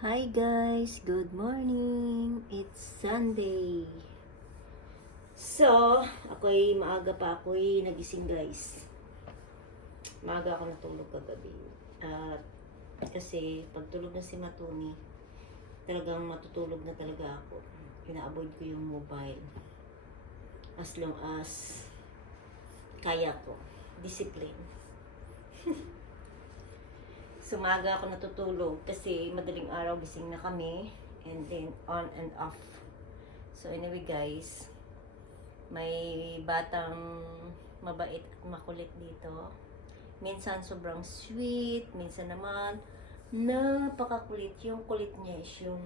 Hi guys, good morning. It's Sunday. So, maaga pa ako'y nagising guys. Maaga ako natulog kagabi. At kasi pagtulog na si Matuni, talagang matutulog na talaga ako. Ina-avoid ko yung mobile. As long as kaya ko. Discipline. Sumaga ako natutulog kasi madaling araw gising na kami and then on and off. So anyway guys, may batang mabait at makulit dito. Minsan sobrang sweet, minsan naman napakakulit. Yung kulit niya is yung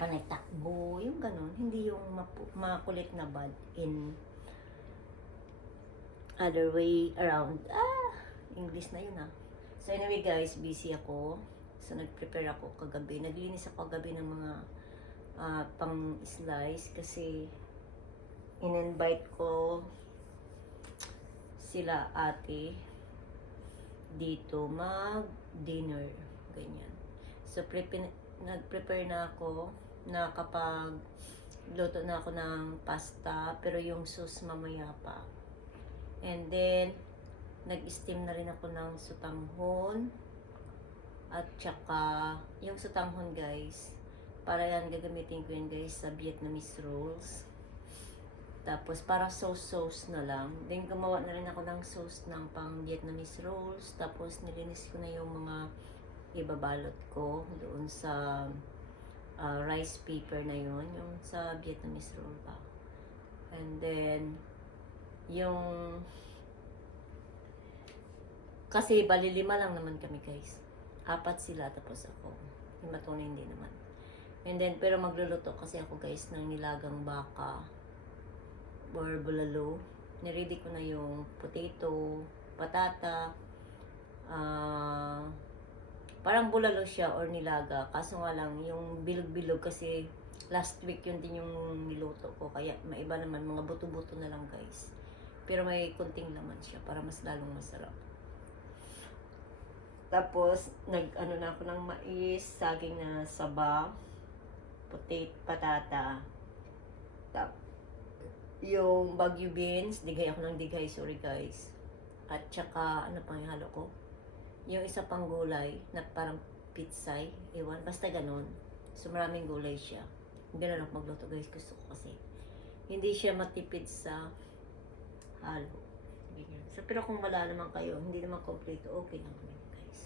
panitakbo, yung ganon. Hindi yung makulit na bad in other way around. English na yun So anyway guys, busy ako. So nag-prepare ako kagabi. Naglinis ako kagabi ng mga pang-slice kasi in-invite ko sila ate dito mag-dinner. Ganyan. So nag-prepare na ako na kapag luto na ako ng pasta pero yung sauce mamaya pa. And then nag-steam na rin ako ng sutanghon at saka yung sutanghon guys, para yan gagamitin ko yan guys sa Vietnamese rolls. Tapos para sauce na lang. Then gumawa na rin ako ng sauce ng pang Vietnamese rolls. Tapos nilinis ko na yung mga ibabalot ko doon sa rice paper na yun, yung sa Vietnamese roll pa. And then yung kasi bali 5 lang naman kami guys. 4 sila tapos ako. Yung Matuni hindi naman. And then pero magluluto kasi ako guys ng nilagang baka or bulalo. Niready ko na yung potato, patata, parang bulalo siya or nilaga. Kaso nga lang yung bilog-bilog kasi last week yun din yung niluto ko. Kaya maiba naman, mga buto-buto na lang guys. Pero may kunting laman siya para mas lalong masarap. Tapos, nag-ano na ako ng mais, saging na saba, patata, yung Baguio beans, digay ako ng digay, sorry guys. At saka, ano pang halo ko? Yung isa pang gulay, na parang pitsay, ewan, basta ganun. So, maraming gulay siya. Ganun ako magluto guys, gusto ko kasi. Hindi siya matipid sa halo. So, pero kung wala naman kayo, hindi naman kompleto, okay naman yun guys.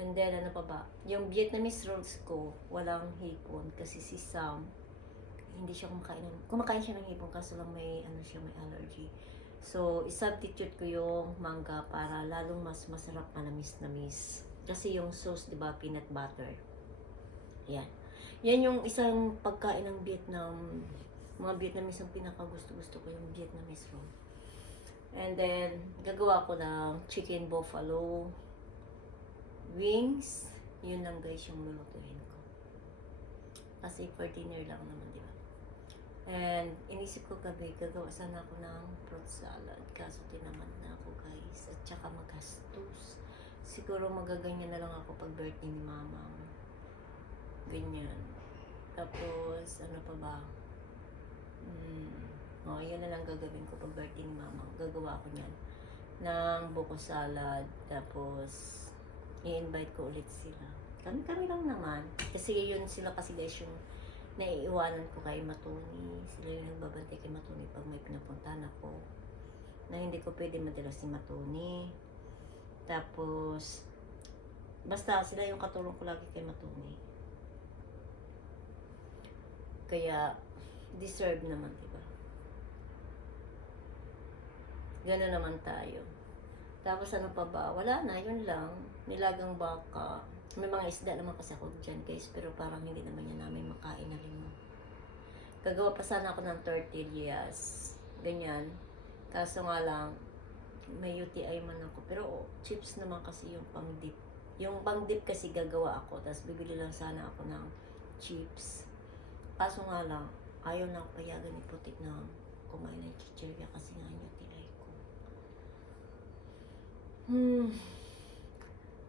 And then, ano pa ba? Yung Vietnamese rolls ko, walang hipon kasi si Sam, hindi siya kumakain siya ng hipon kaso lang may may allergy. So, i-substitute ko yung mangga para lalong mas masarap, manamis-namis. Kasi yung sauce, di ba, peanut butter. Yan. Yan yung isang pagkain ng Vietnam. Mga Vietnamese ang pinaka-gusto-gusto ko yung Vietnamese roll. And then, gagawa ko ng chicken buffalo wings. Yun lang guys yung lulutuin ko. Kasi for dinner lang naman, di ba? And inisip ko gabi, gagawa sana ako ng fruit salad. Kaso tinamad na ako guys. At saka magastos. Siguro magaganyan na lang ako pag birthday ni mama. Ganyan. Tapos, ano pa ba? Yan na lang gagawin ko pag birthday ni mama. Gagawa ko niyan ng buko salad. Tapos, i-invite ko ulit sila. Kami lang naman. Kasi yun sila kasi guys yung naiiwanan ko kay Matuni. Sila yung nagbabantay kay Matuni pag may pinapuntahan ako. Na hindi ko pwede madala si Matuni. Tapos, basta sila yung katulong ko lagi kay Matuni. Kaya, deserve naman, diba? Gano'n naman tayo. Tapos ano pa ba? Wala na, yun lang. Nilagang baka. May mga isda naman kasi ako dyan guys, pero parang hindi naman yan namin makain na rin. Gagawa pa sana ako ng tortillas. Ganyan. Kaso nga lang, may UTI man ako. Pero chips naman kasi yung pang-dip. Yung pang-dip kasi gagawa ako, tapos bibili lang sana ako ng chips. Kaso nga lang, ayaw na ako payagan ni Putik na kumain ng chichirya kasi nga UTI ko.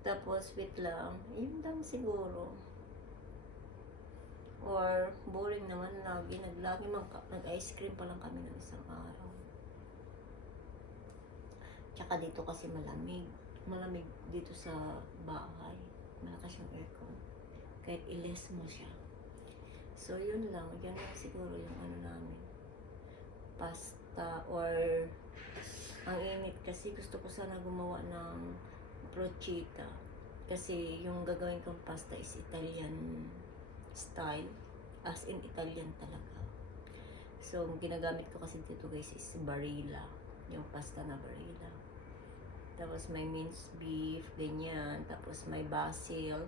Tapos, wait lang. Yun lang siguro. Or boring naman lagi. Nag-ice cream pa lang kami ng isang araw. Tsaka dito kasi malamig. Malamig dito sa bahay. Malakas yung aircon. Kahit iles mo siya. So, yun lang. Yan lang siguro yung ano namin. Pasta or ang init kasi gusto ko sana gumawa ng brochita. Kasi yung gagawin kong pasta is Italian style. As in Italian talaga. So, ang ginagamit ko kasi dito guys is Barilla. Yung pasta na Barilla. Tapos may minced beef, ganyan. Tapos may basil.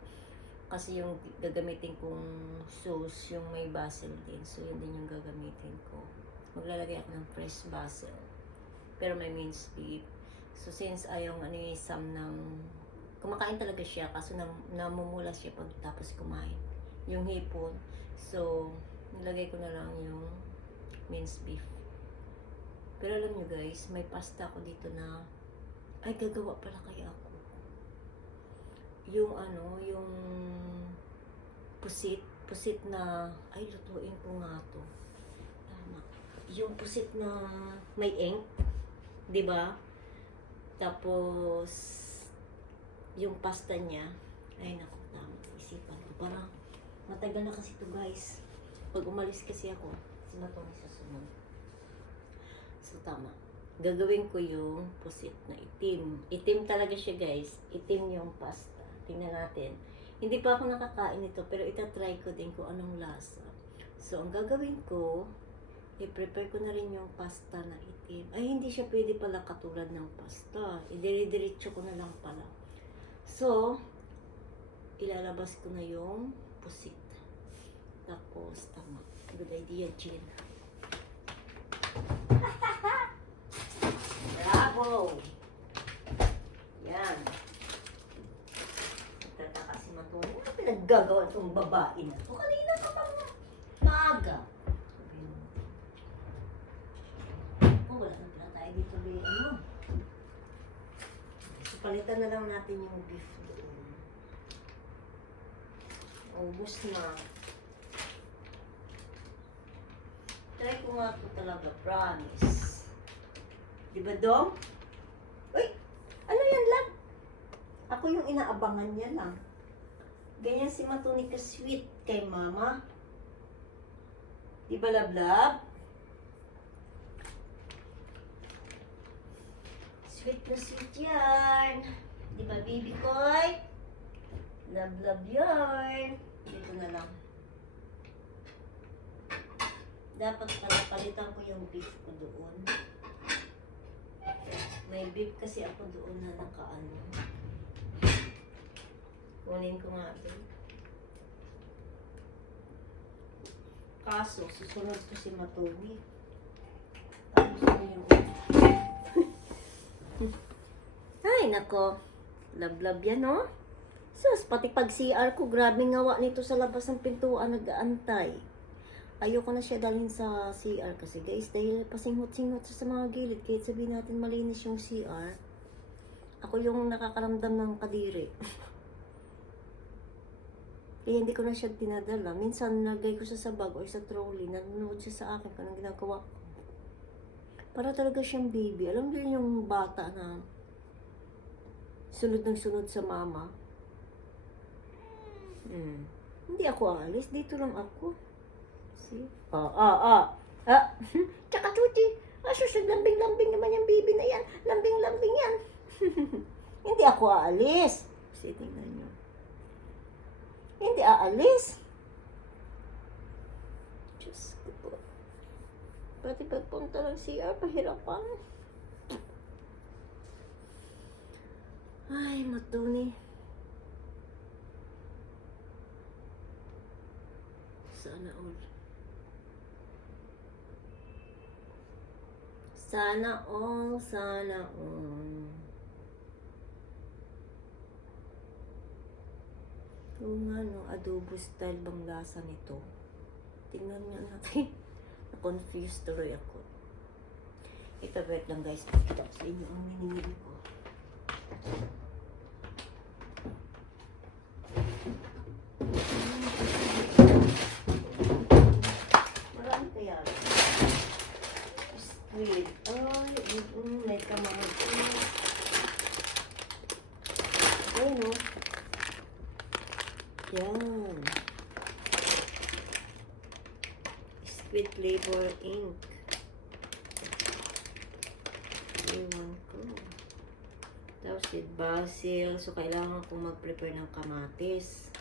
Kasi yung gagamitin kong sauce, yung may basil din. So, yun din yung gagamitin ko. Maglalagay ako ng fresh basil. Pero may minced beef. So, since ayaw ni Sam ng... Kumakain talaga siya, kaso namumula siya pagtapos kumain. Yung hipon. So, nilagay ko na lang yung minced beef. Pero alam nyo guys, may pasta ko dito na... Ay, gagawa pala kaya ako. Yung ano, yung pusit na, ay, lutuin ko nga to. Tama. Yung pusit na may ink, di ba? Tapos, yung pasta niya, ay, naku, tama, isipan ko. Parang, matagal na kasi to guys. Pag umalis kasi ako, sila itong susunod. So, tama. Gagawin ko yung pusit na itim. Itim talaga siya guys. Itim yung pasta. Tingnan natin. Hindi pa ako nakakain nito, pero itatry ko din kung anong lasa. So, ang gagawin ko, i-prepare ko na rin yung pasta na itim. Ay, hindi siya pwede pala katulad ng pasta. Idire-diretso ko na lang pala. So, ilalabas ko na yung pusit. Tapos, tama. Good idea, Jen. Bravo! Yan. Nagtataka si Matoni. Ano pinaggagawa itong babae na ito? Kanina ka pang maaga. Oh, wala na pala tayo dito. Ano? So, palitan na lang natin yung beef doon. Ubus na. Try ko nga ito talaga. Promise. Diba, Dong? Uy! Ano yan lang? Ako yung inaabangan niya lang. Ganyan si Matoni ka-sweet kay Mama. Diba, Lablab? Sweet na sweet yan. Diba, baby koy? Lablab yarn. Dito na lang. Dapat pala palitan ko yung beef ko doon. May beef kasi ako doon na nakaano. Kunin ko nga ito. Kaso, susunod ko si Matoni. Tapos ko yung... Ay, nako. Lablab yan, no? Sus, pati pag CR ko, grabe ngawa nito sa labas ng pintuan, nag-aantay. Ayoko na siya dalhin sa CR kasi guys, dahil pasinghot-singhot sa mga gilid, kahit sabihin natin malinis yung CR, ako yung nakakaramdam ng kadiri. Kaya hindi ko na siya dinadala. Minsan, nagay ko siya sa bag o sa trolley, nanonood siya sa akin kung anong ginagawa ko. Para talaga siyang baby. Alam niyo yung bata na sunod ng sunod sa mama? Hindi ako aalis. Dito lang ako. See? Tsaka tuti. Susunod, lambing-lambing naman yung baby na yan. Lambing-lambing yan. Hindi ako aalis. See, tingnan nyo. Hindi aalis. Diyos ko po. Pati pagpunta ng CR, pahirapan. Ay, Matoni. Sana all. Sana all, sana all. Kung ano, adobo style bang lasa nito? Tingnan nga natin. Na-confused tuloy ako. Ito, wait lang guys. Pakita sa inyo ang minimili ko. Yan. Squid flavor ink. Iwan ko. Tapos with basil. So, kailangan kong mag-prepare ng kamatis.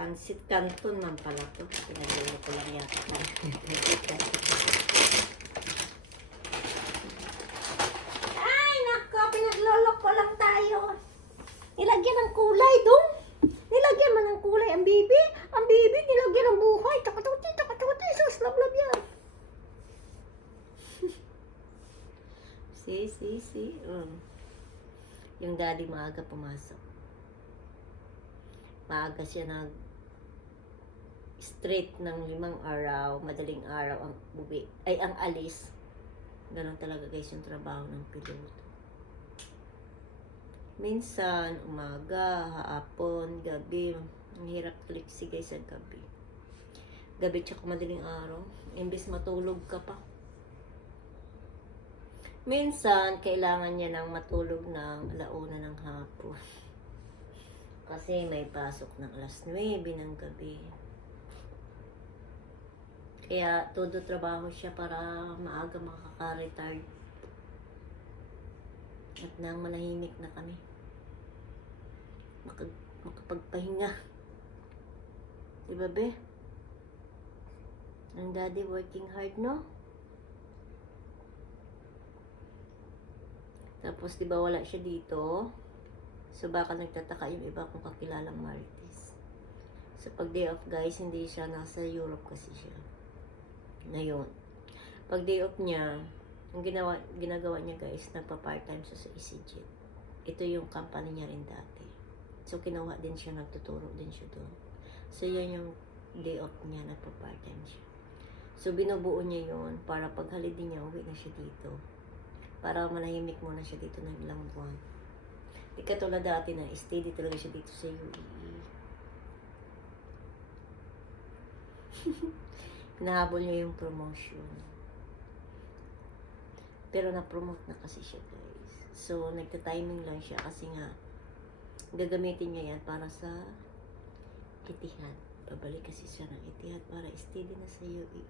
Pansit Canton man pala to. Pinagulo ko lang yata. Ay, nako! Pinaglolo ko lang tayo. Nilagyan ng kulay dong. Nilagyan man ng kulay ang bibi. Ang bibi, nilagyan ng buhay. Takatuti. Sus, lablab yan. See. Yung daddy maaga pumasok. Maaga siya straight ng 5 araw, madaling araw ang uwi, ay ang alis. Ganon talaga guys yung trabaho ng piloto. Minsan, umaga, hapon, gabi, ang hirap tuliksi guys sa gabi. Gabi tsaka madaling araw, imbes matulog ka pa. Minsan, kailangan niya nang matulog ng 1:00 ng hapon. Kasi may pasok ng 9:00 ng gabi. Kaya todo trabaho siya para maaga makaka-retire. At nang manahimik na kami. Makapagpahinga. Diba be? Ang daddy working hard, no? Tapos diba wala siya dito? So baka nagtataka yung iba kung kakilalang Marites. So pag day off guys, hindi siya nasa Europe kasi siya. Ngayon, pag day off niya, ang ginagawa niya guys, nagpa-part-time siya sa EasyJet. Ito yung company niya rin dati. So kinuha din siya, nagtuturo din siya doon. So yan yung day off niya, nagpa-part-time siya. So binubuo niya yun para pag holiday niya, uwi na siya dito. Para manahimik muna siya dito ng ilang buwan. Di katulad dati na steady talaga siya dito sa UAE. Nahabol niya yung promotion. Pero na-promote na kasi siya guys. So nagta-timing lang siya kasi nga gagamitin niya yan para sa Etihad. Babalik kasi siya ng Etihad para steady na sa UAE.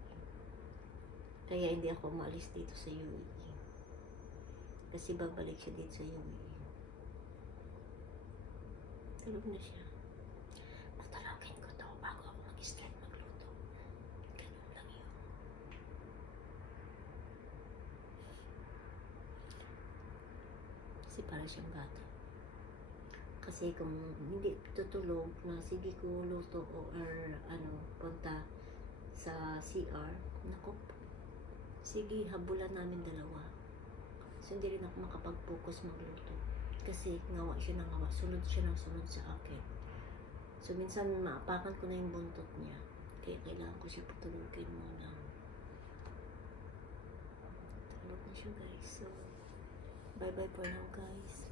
Kaya hindi ako maalis dito sa UAE. Kasi babalik siya dito sa UAE. Tulog na siya. Patulogin ko to bago ako mag-start magluto. Ganun lang yun. Kasi para siyang bata. Kasi kung hindi tutulog na sige ko luto or punta sa CR, naku, sige habulan namin dalawa. So hindi rin ako makapag-focus magluto. Kasi ngawa siya ng ngawa, sunod siya ng sunod sa akin. So minsan maapakan ko na yung buntot niya. Kaya kailangan ko siya patulogin muna. Tulog na siya guys. So bye bye for now guys.